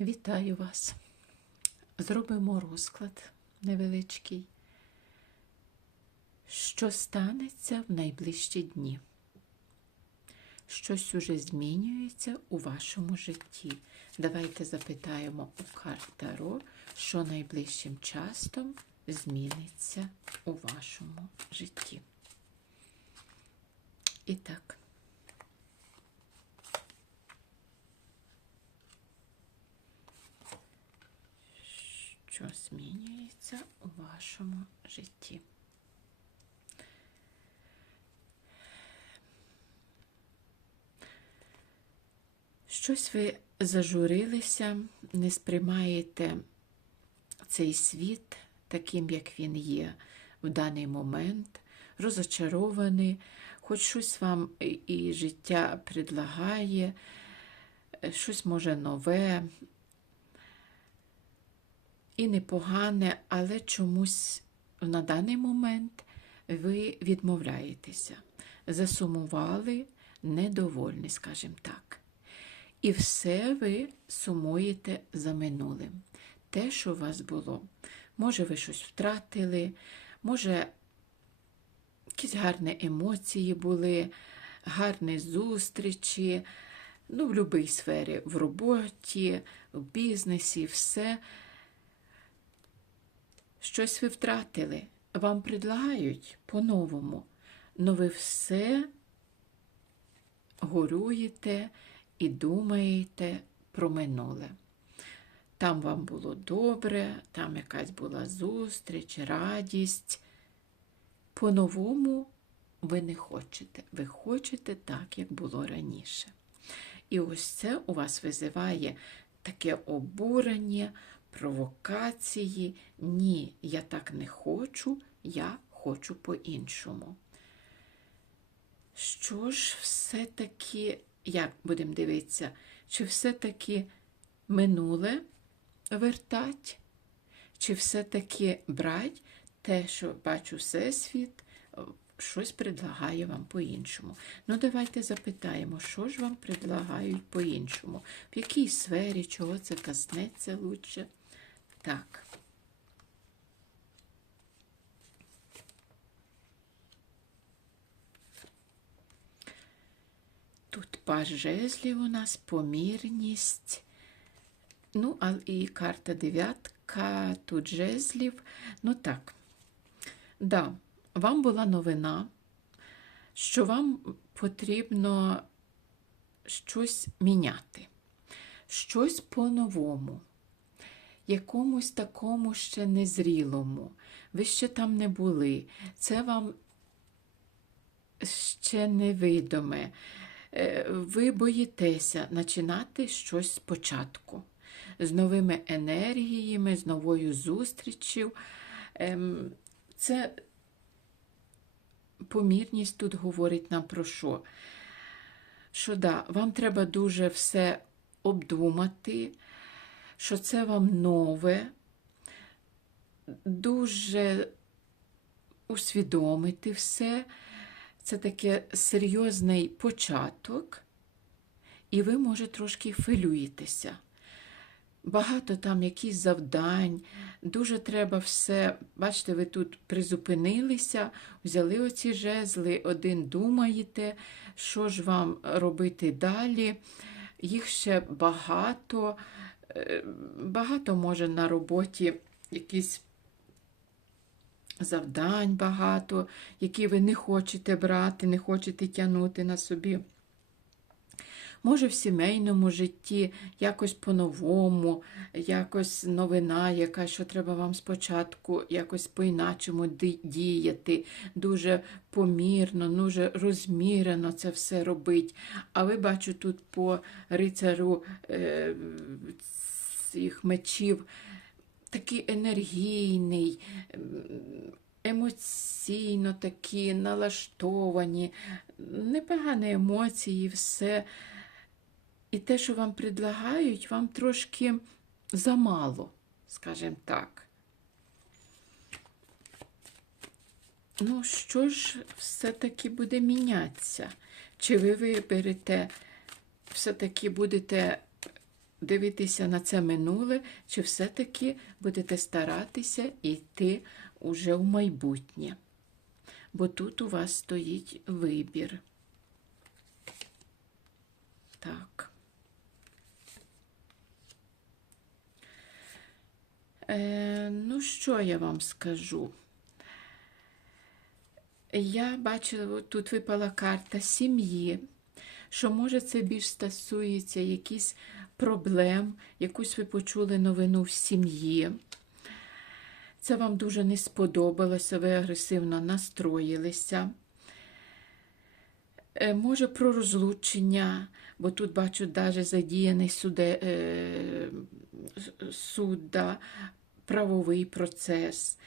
Вітаю вас. Зробимо розклад невеличкий. Що станеться в найближчі дні? Щось уже змінюється у вашому житті. Давайте запитаємо у карт Таро, що найближчим часом зміниться у вашому житті. І так. Що змінюється у вашому житті. Щось ви зажурилися, не сприймаєте цей світ таким, як він є в даний момент, розочарований, хоч щось вам і- життя предлагає, щось може нове, і непогане, але чомусь на даний момент ви відмовляєтеся. Засумували, недовольні, скажімо так. І все ви сумуєте за минулим. Те, що у вас було. Може, ви щось втратили, може, якісь гарні емоції були, гарні зустрічі, ну, в будь-якій сфері, в роботі, в бізнесі, все щось ви втратили, вам предлагають по-новому, но ви все горюєте і думаєте про минуле. Там вам було добре, там якась була зустріч, радість. По-новому ви не хочете. Ви хочете так, як було раніше. І ось це у вас визиває таке обурення, провокації. Ні, я так не хочу, я хочу по-іншому. Що ж все-таки, як будемо дивитися, чи все-таки минуле вертать, чи все-таки брать те, що бачу всесвіт, щось предлагає вам по-іншому. Ну, давайте запитаємо, що ж вам предлагають по-іншому, в якій сфері, чого це коснеться лучше. Так. Тут паж жезлів у нас, помірність. Ну, а і карта дев'ятка, тут жезлів. Ну так. Да, вам була новина, що вам потрібно щось міняти, щось по-новому, якомусь такому ще незрілому. Ви ще там не були. Це вам ще невидиме. Е, Ви боїтеся починати щось спочатку, з новими енергіями, з новою зустрічю. Ем, Це помірність тут говорить нам про що? Що да, вам треба дуже все обдумати, що це вам нове, дуже усвідомити все. Це таке серйозний початок, і ви, може, трошки хвилюєтеся. Багато там якісь завдань, дуже треба все. Бачите, ви тут призупинилися, взяли оці жезли, один думаєте, що ж вам робити далі. Їх ще багато, багато може на роботі якісь завдань багато, які ви не хочете брати, не хочете тягнути на собі. Може, в сімейному житті якось по-новому, якось новина, яка, що треба вам спочатку якось по-іначому діяти, дуже помірно, дуже розмірено це все робить. А ви бачу тут по рицарю е, цих мечів такий енергійний, ем, емоційно такі налаштовані, непогані емоції, все. І те, що вам предлагають, вам трошки замало, скажімо так. Ну, що ж все-таки буде мінятися? Чи ви виберете, все-таки будете дивитися на це минуле, чи все-таки будете старатися йти уже в майбутнє. Бо тут у вас стоїть вибір. Так. Е, ну, що я вам скажу? Я бачила, тут випала карта сім'ї, що, може, це більш стосується якісь проблем, якусь ви почули новину в сім'ї. Це вам дуже не сподобалося, ви агресивно настроїлися. Е, Може, про розлучення, бо тут бачу навіть задіяний суде, е, суд, да, правовий процес.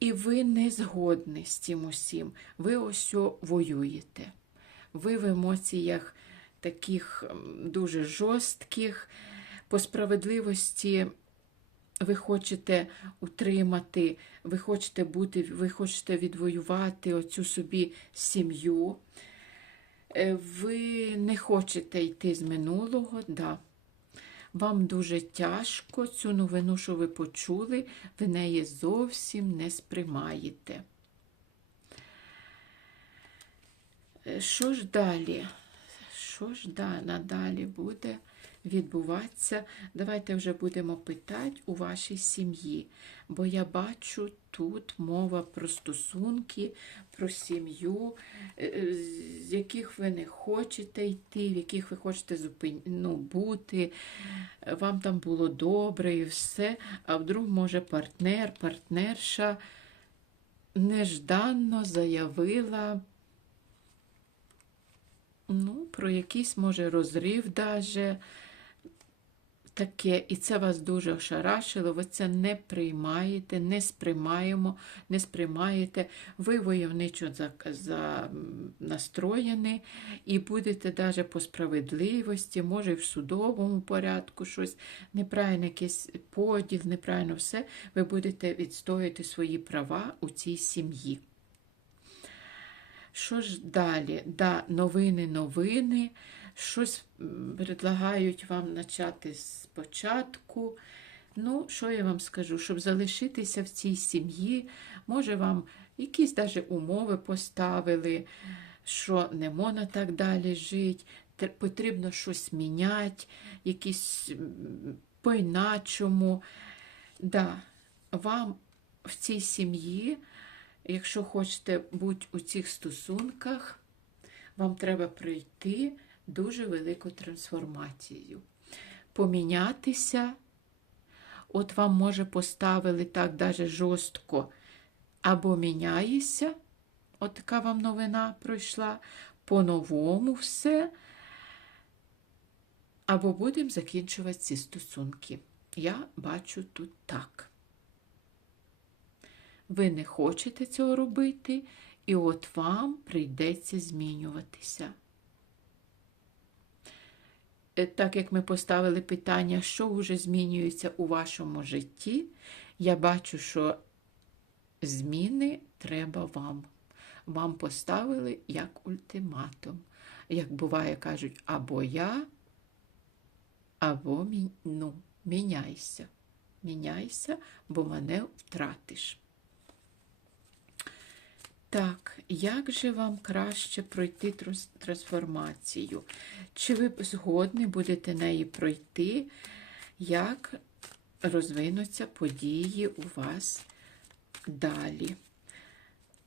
І ви не згодні з цим усім. Ви ось воюєте. Ви в емоціях таких дуже жорстких, по справедливості ви хочете утримати, ви хочете бути, ви хочете відвоювати оцю собі сім'ю. Е, Ви не хочете йти з минулого, да. Вам дуже тяжко цю новину, що ви почули, ви неї зовсім не сприймаєте. Е, Що ж далі? Що ж да, надалі буде відбуватися? Давайте вже будемо питати у вашій сім'ї, бо я бачу тут мова про стосунки, про сім'ю, е, е, з яких ви не хочете йти, в яких ви хочете зупин... ну, бути, вам там було добре і все, а вдруг, може, партнер, партнерша нежданно заявила ну, про якийсь, може, розрив даже таке, і це вас дуже ошарашило, ви це не приймаєте, не сприймаємо, не сприймаєте, ви войовничо за, за настроєні і будете даже по справедливості, може, в судовому порядку щось, неправильно якийсь поділ, неправильно все, ви будете відстоювати свої права у цій сім'ї. Що ж далі? Да, новини, новини. Щось предлагають вам почати спочатку. Ну, що я вам скажу? Щоб залишитися в цій сім'ї, може, вам якісь даже умови поставили, що не можна так далі жити, потрібно щось міняти, якісь по-іначому. Да, вам в цій сім'ї якщо хочете бути у цих стосунках, вам треба пройти дуже велику трансформацію. Помінятися, от вам може поставили так даже жорстко, або міняєшся, от така вам новина пройшла, по-новому все, або будемо закінчувати ці стосунки. Я бачу тут так. Ви не хочете цього робити, і от вам прийдеться змінюватися. Е, Так як ми поставили питання, що вже змінюється у вашому житті, я бачу, що зміни треба вам. Вам поставили як ультиматум. Як буває, кажуть, або я, або ну, міняйся. Міняйся, бо мене втратиш. Так, як же вам краще пройти трансформацію? Чи ви згодні будете неї пройти? Як розвинуться події у вас далі?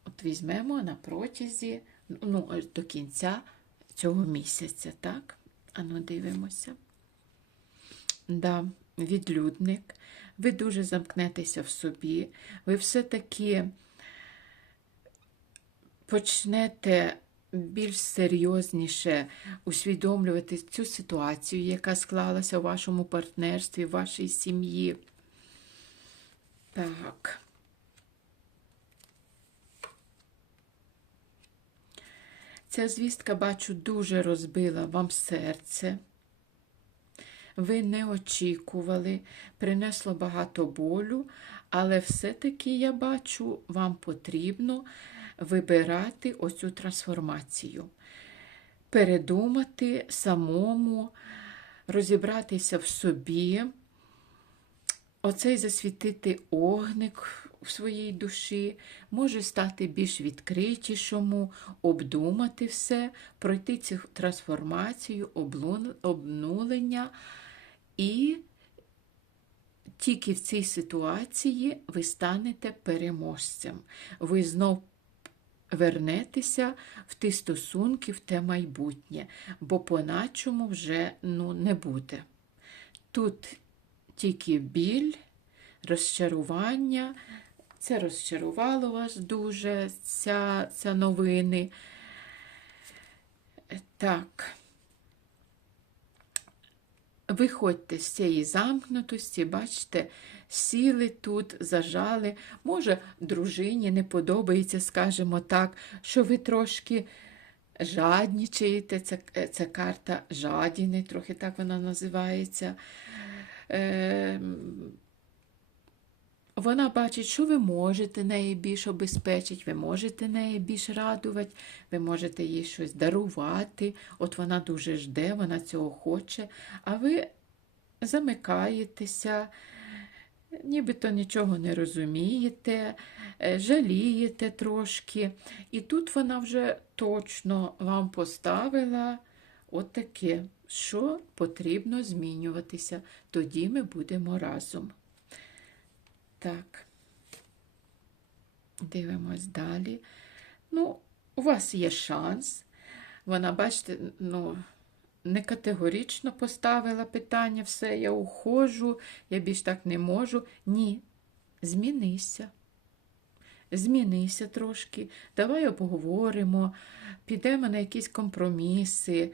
От візьмемо на протязі, ну, до кінця цього місяця, так? Ану, дивимося. Да, відлюдник. Ви дуже замкнетеся в собі. Ви все-таки почнете більш серйозніше усвідомлювати цю ситуацію, яка склалася у вашому партнерстві, в вашій сім'ї. Так. Ця звістка, бачу, дуже розбила вам серце. Ви не очікували, принесло багато болю, але все-таки я бачу, вам потрібно вибирати оцю трансформацію, передумати самому, розібратися в собі, оцей засвітити огник в своїй душі, може стати більш відкритішому, обдумати все, пройти цю трансформацію, обнулення. І тільки в цій ситуації ви станете переможцем. Ви знов вернетеся в ті стосунки, в те майбутнє, бо по-начому вже ну, не буде. Тут тільки біль, розчарування. Це розчарувало вас дуже, ця, ця новини. Так. Виходьте з цієї замкнутості, бачите, сіли тут, зажали. Може, дружині не подобається, скажімо так, що ви трошки жаднічаєте. Це, це карта жадіни, трохи так вона називається. Е, вона бачить, що ви можете неї більш обезпечити, ви можете неї більш радувати, ви можете їй щось дарувати. От вона дуже жде, вона цього хоче, а ви замикаєтеся, нібито нічого не розумієте, е, жалієте трошки. І тут вона вже точно вам поставила отаке, що потрібно змінюватися. Тоді ми будемо разом. Так, дивимось далі. Ну, у вас є шанс. Вона, бачите, ну, не категорично поставила питання, все, я ухожу, я більш так не можу. Ні, змінися. Змінися трошки, давай обговоримо, підемо на якісь компроміси,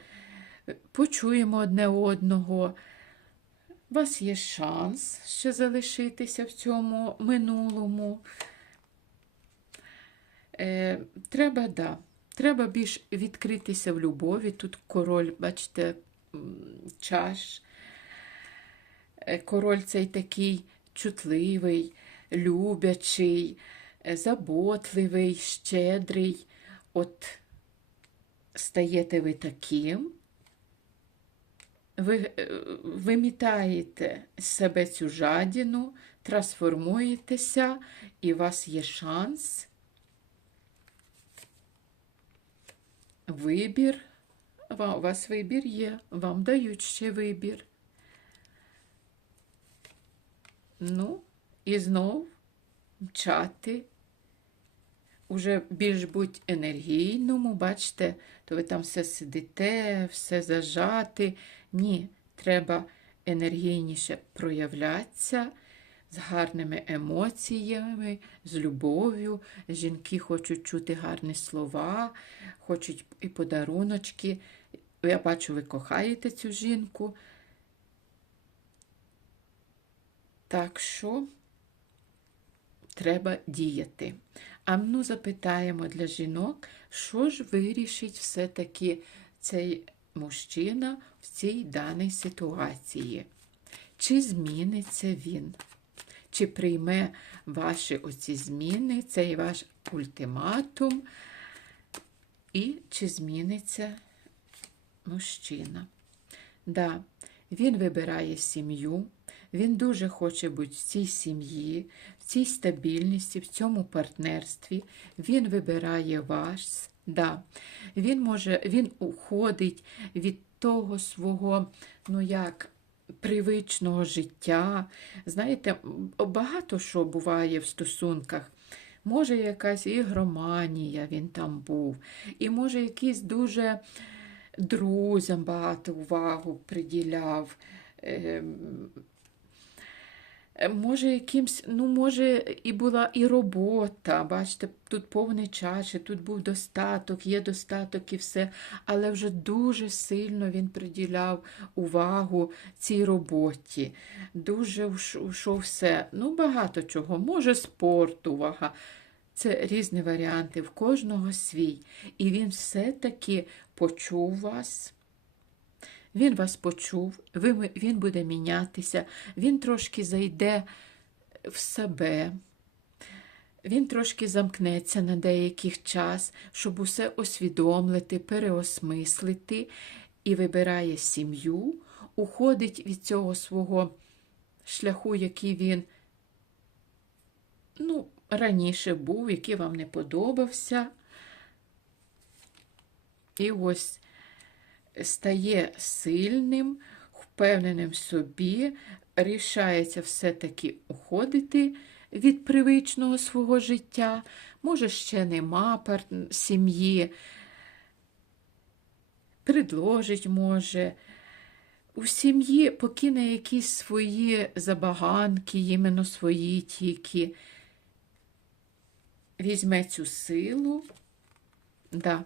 почуємо одне одного. У вас є шанс ще залишитися в цьому минулому. Е, Треба, да, треба більш відкритися в любові. Тут король, бачите, чаш. Е, Король цей такий чутливий, любячий, е, заботливий, щедрий. От стаєте ви таким, ви е, вимітаєте з себе цю жадіну, трансформуєтеся, і у вас є шанс, вибір. У вас вибір є, вам дають ще вибір. Ну, і знов мчати. Уже більш будь енергійному, бачите, то ви там все сидите, все зажати. Ні, треба енергійніше проявлятися з гарними емоціями, з любов'ю. Жінки хочуть чути гарні слова, хочуть і подаруночки. Я бачу, ви кохаєте цю жінку. Так що треба діяти. А ну запитаємо для жінок, що ж вирішить все-таки цей мужчина в цій даній ситуації? Чи зміниться він? Чи прийме ваші оці зміни, цей ваш ультиматум? І чи зміниться мужчина? Да, він вибирає сім'ю, він дуже хоче бути в цій сім'ї, в цій стабільності, в цьому партнерстві. Він вибирає вас. Да. Він може, він уходить від того свого, ну як, привичного життя. Знаєте, багато що буває в стосунках. Може, якась ігроманія він там був, і може якийсь дуже друзям багато увагу приділяв. Е, Може, якимсь, ну, може, і була і робота. Бачите, тут повний чаші, тут був достаток, є достаток і все, але вже дуже сильно він приділяв увагу цій роботі. Дуже ушов все. Ну, багато чого. Може, спорт, увага. Це різні варіанти, в кожного свій. І він все-таки почув вас. Він вас почув, він буде мінятися, він трошки зайде в себе, він трошки замкнеться на деякий час, щоб усе усвідомлити, переосмислити і вибирає сім'ю, уходить від цього свого шляху, який він ну, раніше був, який вам не подобався. І ось стає сильним, впевненим в собі, рішається все-таки уходити від привичного свого життя. Може, ще нема сім'ї, предложить може. У сім'ї покине якісь свої забаганки, іменно свої тільки. Візьме цю силу, да.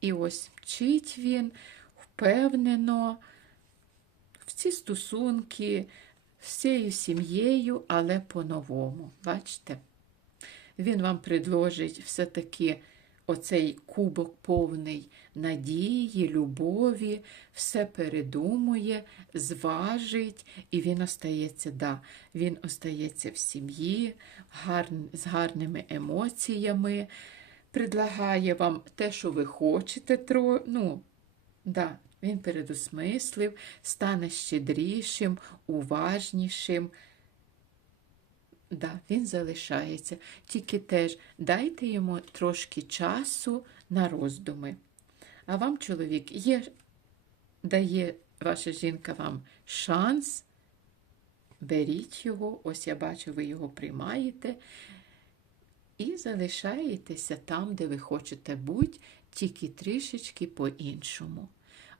і ось вчить він впевнено в ці стосунки з цією сім'єю, але по-новому. Бачите? Він вам предложить все-таки оцей кубок повний надії, любові, все передумує, зважить, і він остається, да, він остається в сім'ї гарн- з гарними емоціями, предлагає вам те, що ви хочете, тро, ну, да, він передосмислив, стане щедрішим, уважнішим. Да, він залишається. Тільки теж дайте йому трошки часу на роздуми. А вам, чоловік, є, дає ваша жінка вам шанс. Беріть його, ось я бачу, ви його приймаєте. І залишаєтеся там, де ви хочете бути, тільки трішечки по-іншому.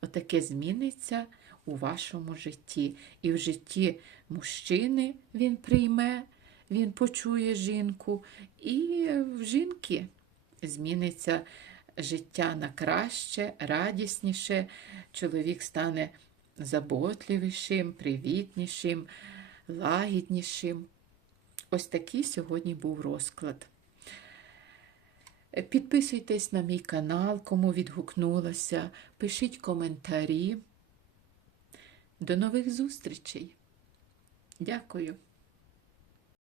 Отаке зміниться у вашому житті. І в житті мужчини він прийме, він почує жінку, і в жінки зміниться життя на краще, радісніше. Чоловік стане заботливішим, привітнішим, лагіднішим. Ось такий сьогодні був розклад. Підписуйтесь на мій канал, кому відгукнулося, пишіть коментарі. До нових зустрічей. Дякую.